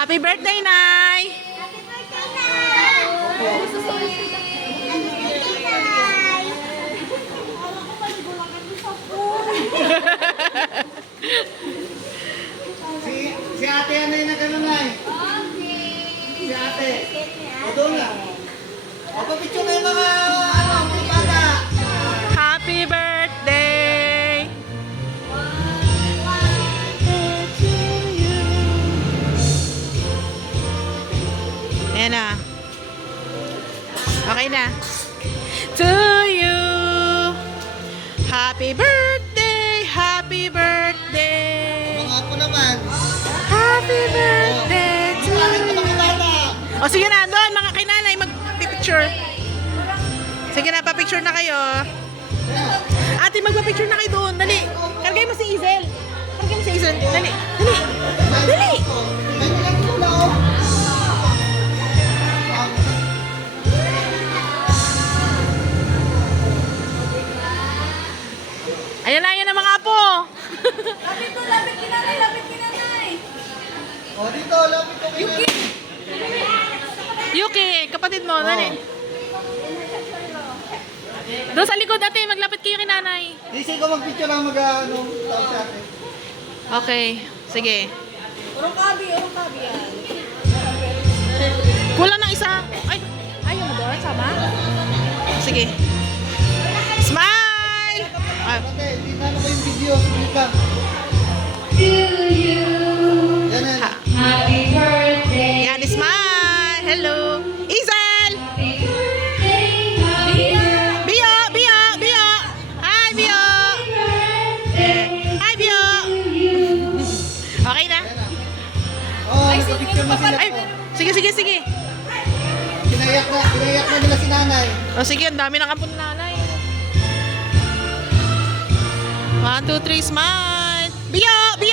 Happy birthday, Nay! Si ate ano yung nagano na eh? Si ate. O doon na. O papicture na yung mga mga bata. Happy birthday! Ayan na. Okay na. To you. Happy birthday! Happy birthday! Mga ako naman. Happy birthday to Bakit you. ka mga bata? O sige na, doon mga kinanay, mag-picture. Sige na, pa-picture na kayo. Ate, magpa-picture na kayo doon. Dali. Kargay mo si Izel. Kargay mo si Izel. Dali. Dali. Dali. May nilagay na o. Ayan na, ayan na mga apo. Lapit ko, lapit kinanay, lapit kinanay. O dito, lapit ko kayo. Yuki, kapatid mo. Dali. Doon sa likod, ate. Maglapit kayo kay nanay. Kasi ko magpicture lang mag-ano. Tawag sa ate. Okay. Sige. Urong kabi yan. Kulang ng isa. Ay, ayaw mo doon? Sama? Sige. Smile! Ah, Ate, hindi na ako yung video. Sulit lang. Yan na. ha. Happy birthday. Yan, smile! Hello! Izel! Happy birthday. Happy Bio! Bio! Bio! Hi, Bio! Hi, Bio! Okay na? Oh, nagpa-picture na sila. Ay, sige, sige, sige. Pinayak na nila si nanay. O sige, ang dami ng ampun nanay. 1, 2, 3, smile! Bio! Bio!